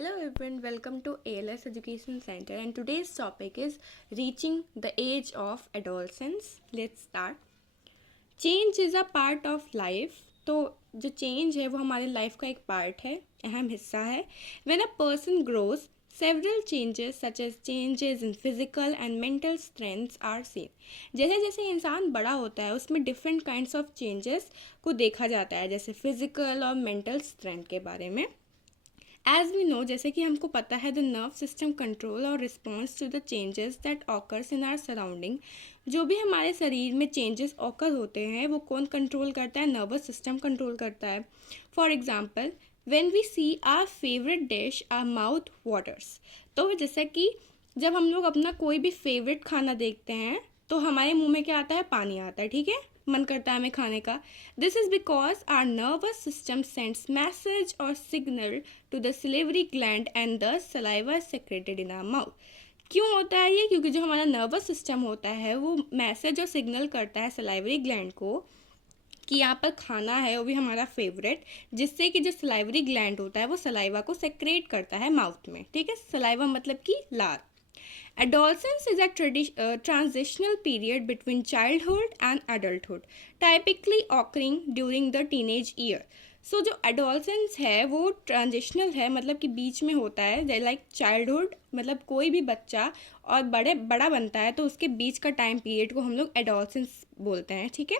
Hello everyone, welcome to ALS Education Center and today's topic is reaching the age of adolescence. Let's start. Change is a part of life. तो जो change है वो हमारे life का एक part है, अहम हिस्सा है. When a person grows, several changes such as changes in physical and mental strengths are seen. जैसे जैसे इंसान बड़ा होता है उसमें डिफरेंट काइंड्स ऑफ चेंजेस को देखा जाता है, जैसे फिजिकल और मेंटल स्ट्रेंथ के बारे में. एज वी नो, जैसे कि हमको पता है, द नर्व सिस्टम कंट्रोल और response to the changes that occurs in our surrounding. जो भी हमारे शरीर में चेंजेस ऑकर होते हैं वो कौन कंट्रोल करता है? नर्वस सिस्टम कंट्रोल करता है. For example, when we see our favourite dish our mouth waters. तो जैसे कि जब हम लोग अपना कोई भी फेवरेट खाना देखते हैं तो हमारे मुंह में क्या आता है? पानी आता है. ठीक है, मन करता है हमें खाने का. This is because our nervous system sends message और signal to the salivary gland and the saliva secreted in our mouth. क्यों होता है ये? क्योंकि जो हमारा नर्वस सिस्टम होता है वो मैसेज और सिग्नल करता है सलाइवरी ग्लैंड को कि यहाँ पर खाना है, वो भी हमारा फेवरेट, जिससे कि जो सलाइवरी ग्लैंड होता है वो सलाइवा को सेक्रेट करता है माउथ में. ठीक है, सलाइवा मतलब कि लार. Adolescence is a transitional period between childhood and adulthood, typically occurring during the teenage year. So जो adolescence है वो ट्रांजिशनल है, मतलब कि बीच में होता है. लाइक चाइल्डहुड मतलब कोई भी बच्चा और बड़ा बनता है तो उसके बीच का टाइम पीरियड को हम लोग adolescence बोलते हैं. ठीक है,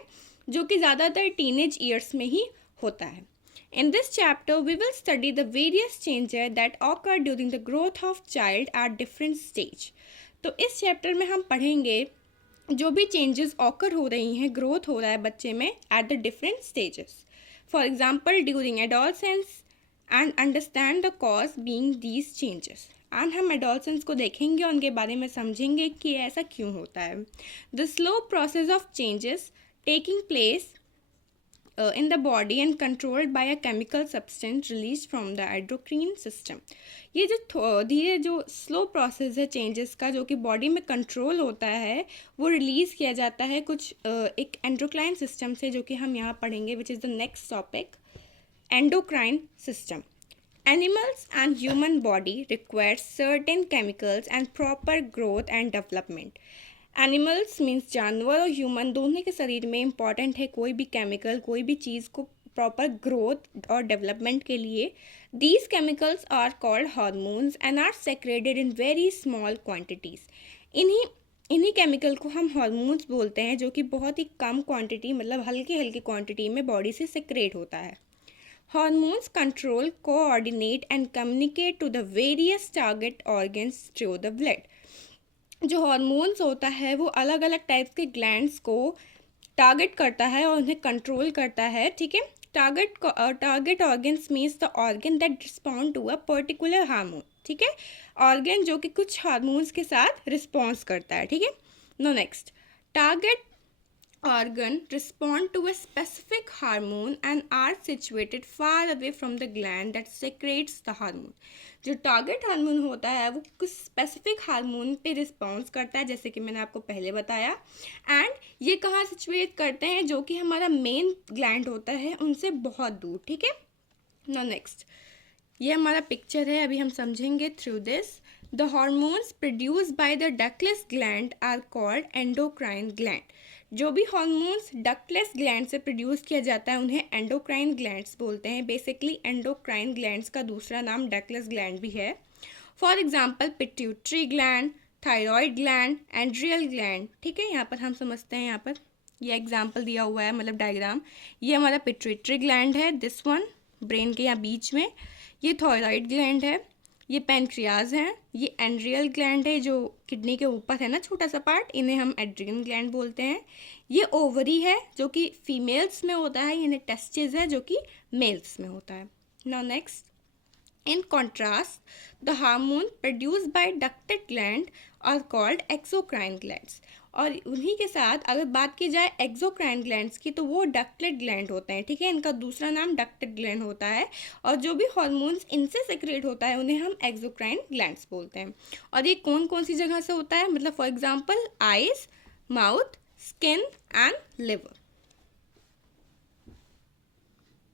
जो कि ज़्यादातर टीनेज ईयर्स में ही होता है. In this chapter, we will study the various changes that occur during the growth of child at different stage. तो इस चैप्टर में हम पढ़ेंगे जो भी चेंजेस ऑकर हो रही हैं, ग्रोथ हो रहा है बच्चे में at the different stages. For example, during adolescence and understand the cause being these changes. And हम एडोलसेंस को देखेंगे और उनके बारे में समझेंगे कि ऐसा क्यों होता है. The slow process of changes taking place in the body and controlled by a chemical substance released from the endocrine system. ये जो धीरे जो स्लो प्रोसेस है चेंजेस का, जो कि बॉडी में कंट्रोल होता है, वो रिलीज़ किया जाता है कुछ एक एंडोक्राइन सिस्टम से, जो कि हम यहाँ पढ़ेंगे, which is the next topic, endocrine system. Animals and human body require certain chemicals and proper growth and development. Animals means जानवर और ह्यूमन दोनों के शरीर में इम्पॉर्टेंट है कोई भी केमिकल, कोई भी चीज़ को प्रॉपर ग्रोथ और डेवलपमेंट के लिए. These chemicals are called hormones and are secreted in very small quantities. इन्हीं केमिकल को हम हार्मोन्स बोलते हैं, जो कि बहुत ही कम क्वांटिटी, मतलब हल्की हल्की क्वांटिटी में बॉडी से सेक्रेट होता है. Hormones control, coordinate and communicate to the various target organs through the blood. जो हार्मोन्स होता है वो अलग अलग टाइप्स के ग्लैंड्स को टारगेट करता है और उन्हें कंट्रोल करता है. ठीक है, target organs means the organ that respond to a particular hormone. ठीक है, ऑर्गन जो कि कुछ हार्मोन्स के साथ रिस्पॉन्स करता है. ठीक है, no next, target organ respond to a specific hormone and are situated far away from the gland that secretes the hormone. जो टारगेट हार्मोन होता है वो कुछ स्पेसिफिक हार्मोन पे रिस्पॉन्स करता है, जैसे कि मैंने आपको पहले बताया. एंड ये कहाँ सिचुएट करते हैं? जो कि हमारा मेन ग्लैंड होता है उनसे बहुत दूर. ठीक है, नाउ नेक्स्ट, ये हमारा पिक्चर है, अभी हम समझेंगे through this. The hormones produce by the ductless gland are called endocrine gland. जो भी हार्मोन्स डक्टलेस ग्लैंड से प्रोड्यूस किया जाता है उन्हें एंडोक्राइन ग्लैंड्स बोलते हैं. बेसिकली एंडोक्राइन ग्लैंड्स का दूसरा नाम डक्टलेस ग्लैंड भी है. For example, pituitary gland, thyroid gland, Adriel gland. ठीक है, यहाँ पर हम समझते हैं, यहाँ पर ये एग्जाम्पल दिया हुआ है, मतलब डायग्राम. ये हमारा पिट्यूटरी ग्लैंड है, दिस वन ब्रेन के यहाँ बीच में. ये थायराइड ग्लैंड है, ये पैनक्रियाज हैं. ये एड्रियल ग्लैंड है जो किडनी के ऊपर है ना, छोटा सा पार्ट, इन्हें हम एड्रियन ग्लैंड बोलते हैं. ये ओवरी है जो कि फीमेल्स में होता है. इन्हें टेस्टिस है जो कि मेल्स में होता है. Now next, in contrast, the hormone produce by ducted gland are called exocrine glands. और उन्हीं के साथ अगर बात की जाए एक्सोक्राइन ग्लैंड्स की, तो वो डक्टेड ग्लैंड होते हैं. ठीक है, इनका दूसरा नाम डक्टेड ग्लैंड होता है. और जो भी हार्मोन्स इनसे सेक्रेट होता है उन्हें हम एक्सोक्राइन ग्लैंड्स बोलते हैं. और ये कौन कौन सी जगह से होता है? मतलब for example, eyes, mouth, skin and liver.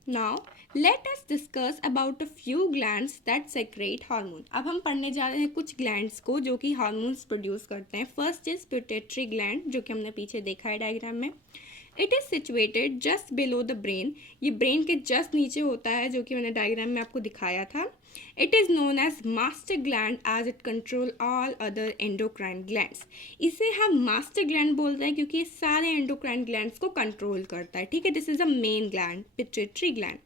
Now let us discuss about a few glands that secrete hormone. अब हम पढ़ने जा रहे हैं कुछ ग्लैंड्स को जो कि हार्मोन्स प्रोड्यूस करते हैं। फर्स्ट इज पिट्यूटरी ग्लैंड, जो कि हमने पीछे देखा है डायग्राम में। It is situated just below the brain, ये ब्रेन के जस्ट नीचे होता है, जो कि मैंने डायग्राम में आपको दिखाया था। It is known as master gland as it control all other endocrine glands. इसे हम मास्टर ग्लैंड बोलते हैं क्योंकि ये सारे एंडोक्राइन ग्लैंड्स को कंट्रोल करता है, ठीक है। This is a main gland, pituitary gland.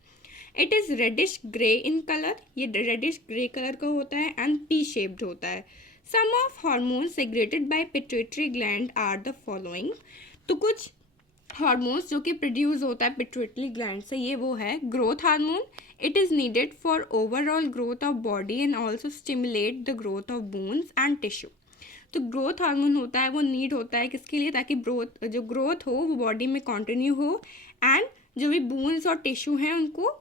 It is reddish grey in colour, ये रेडिश ग्रे कलर का होता है एंड पी शेप्ड होता है। Some of hormones secreted by pituitary gland are the following. तो कुछ हार्मोन्स जो कि प्रोड्यूस होता है पिट्यूटरी ग्लैंड से, ये वो है growth hormone. It is needed for overall growth of body and also stimulate the growth of bones and tissue. तो ग्रोथ हार्मोन होता है, वो नीड होता है किसके लिए, ताकि जो ग्रोथ हो वो बॉडी में कंटिन्यू हो एंड जो भी बोन्स और टिश्यू हैं उनको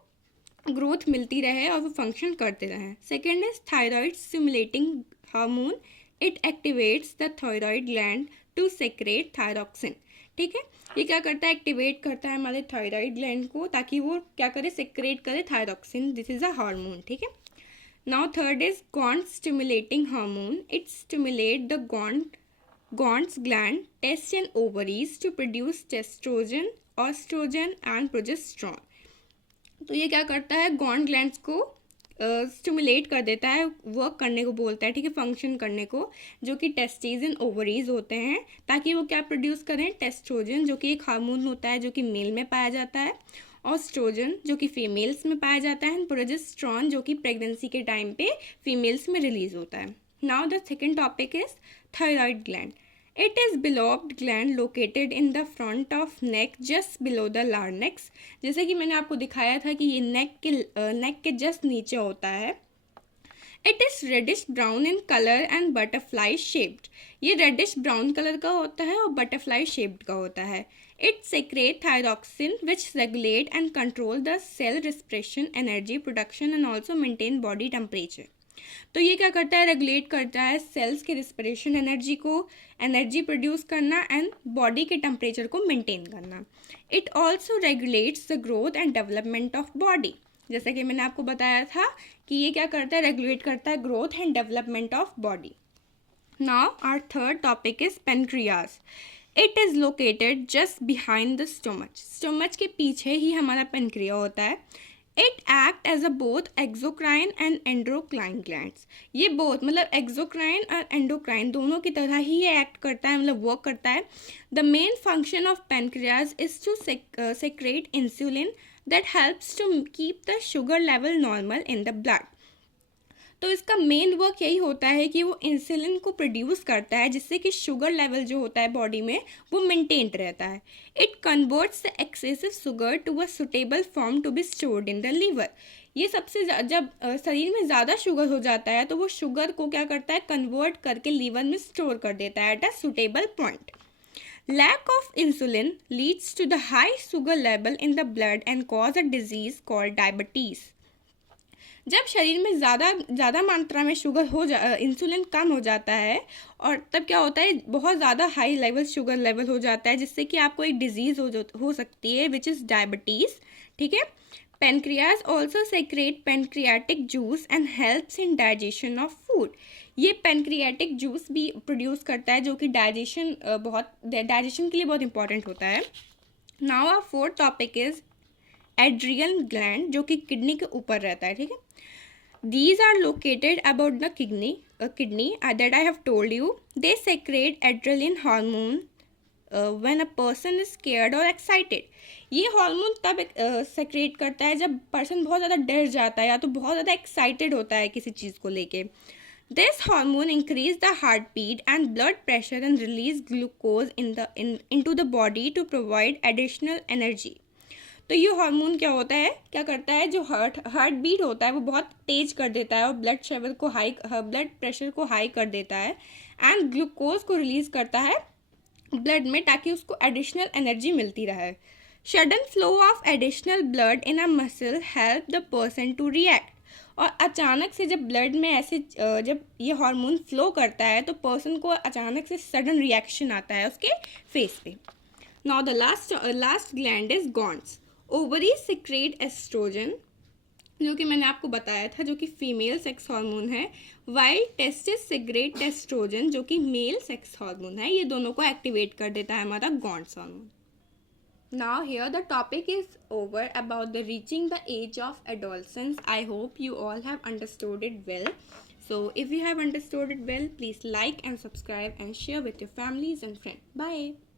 ग्रोथ मिलती रहे और वो फंक्शन करते रहें। Second is thyroid stimulating hormone. It activates the thyroid gland to secrete thyroxine, ठीक है। ये क्या करता है, एक्टिवेट करता है हमारे थायराइड ग्लैंड को ताकि वो क्या करे, सेक्रेट करे thyroxine. This is a hormone, ठीक है। Now third is gonad stimulating hormone. It stimulate the gonads gland, testes and ovaries to produce testosterone, oestrogen and progesterone. तो ये क्या करता है, गॉन्ड ग्लैंड्स को स्टिमुलेट कर देता है, वर्क करने को बोलता है, ठीक है, फंक्शन करने को, जो कि टेस्टिस एंड ओवरीज होते हैं, ताकि वो क्या प्रोड्यूस करें, टेस्ट्रोजन जो कि एक हार्मोन होता है जो कि मेल में पाया जाता है, ऑस्ट्रोजन जो कि फीमेल्स में पाया जाता है, एंड प्रोजेस्टेरॉन जो कि प्रेगनेंसी के टाइम पे फीमेल्स में रिलीज होता है। Now the second topic is thyroid gland. It is bilobed gland located in the front of neck just below the larynx। जैसे कि मैंने आपको दिखाया था कि ये नेक के जस्ट नीचे होता है। It is reddish brown in color and butterfly shaped। ये reddish brown कलर का होता है और butterfly shaped का होता है। It secrete thyroxine which regulate and control the cell respiration, energy production and also maintain body temperature। तो ये क्या करता है, रेगुलेट करता है सेल्स के रिस्पिरेशन एनर्जी को, एनर्जी प्रोड्यूस करना एंड बॉडी के टेम्परेचर को मेंटेन करना। It also regulates the growth and development of body. जैसे कि मैंने आपको बताया था कि ये क्या करता है, रेगुलेट करता है growth and development of body. Now our third topic is pancreas. It is located just behind the stomach. Stomach के पीछे ही हमारा पेनक्रिया होता है। It act as a both exocrine and endocrine glands. ये बोथ मतलब एक्सोक्राइन और endocrine दोनों की तरह ही ये एक्ट करता है, मतलब वर्क करता है। The main function of pancreas is to secrete insulin that helps to keep the sugar level normal in the blood. तो इसका मेन वर्क यही होता है कि वो इंसुलिन को प्रोड्यूस करता है, जिससे कि शुगर लेवल जो होता है बॉडी में वो मेंटेन रहता है। It converts the excessive sugar to a suitable form to be stored in the liver. ये सबसे जब शरीर में ज़्यादा शुगर हो जाता है तो वो शुगर को क्या करता है, कन्वर्ट करके लीवर में स्टोर कर देता है at a suitable point. Lack of insulin leads to the high sugar level in the blood and cause a disease called diabetes. जब शरीर में ज़्यादा मात्रा में इंसुलिन कम हो जाता है और तब क्या होता है, बहुत ज़्यादा हाई लेवल शुगर लेवल हो जाता है, जिससे कि आपको एक डिजीज़ हो सकती है विच इज़ डायबिटीज़, ठीक है। Pancreas also secrete pancreatic juice and helps in digestion of food. ये पेनक्रियाटिक जूस भी प्रोड्यूस करता है जो कि डाइजेशन के लिए बहुत इंपॉर्टेंट होता है। Now our fourth topic is adrenal gland, जो कि किडनी के ऊपर रहता है, ठीक है। These are located about the kidney that I have told you. They secrete adrenaline hormone when a person is scared or excited। ये हार्मोन तब सेक्रेट करता है जब पर्सन बहुत ज़्यादा डर जाता है या तो बहुत ज़्यादा एक्साइटेड होता है किसी चीज़ को लेके। This hormone increase the heartbeat and blood pressure and release glucose into the body to provide additional energy। तो ये हार्मोन क्या होता है, क्या करता है, जो हार्ट बीट होता है वो बहुत तेज कर देता है और ब्लड प्रेशर को हाई कर देता है एंड ग्लूकोज को रिलीज करता है ब्लड में ताकि उसको एडिशनल एनर्जी मिलती रहे। Sudden flow of additional blood in a muscle help the person to react. और अचानक से जब ब्लड में ऐसे जब ये हार्मोन फ्लो करता है तो पर्सन को अचानक से सडन रिएक्शन आता है उसके फेस पे। Now the last gland is gonads. Ovaries secrete estrogen, जो कि मैंने आपको बताया था, जो कि फीमेल सेक्स हार्मोन है, वाइल टेस्टिस सेग्रेट टेस्ट्रोजन जो कि मेल सेक्स हार्मोन है, ये दोनों को एक्टिवेट कर देता है हमारा Gonds hormone. Now here the topic is over about the reaching the age of adolescence. I hope you all have understood it well. So if you have understood it well, please like and subscribe and share with your families and friends. Bye.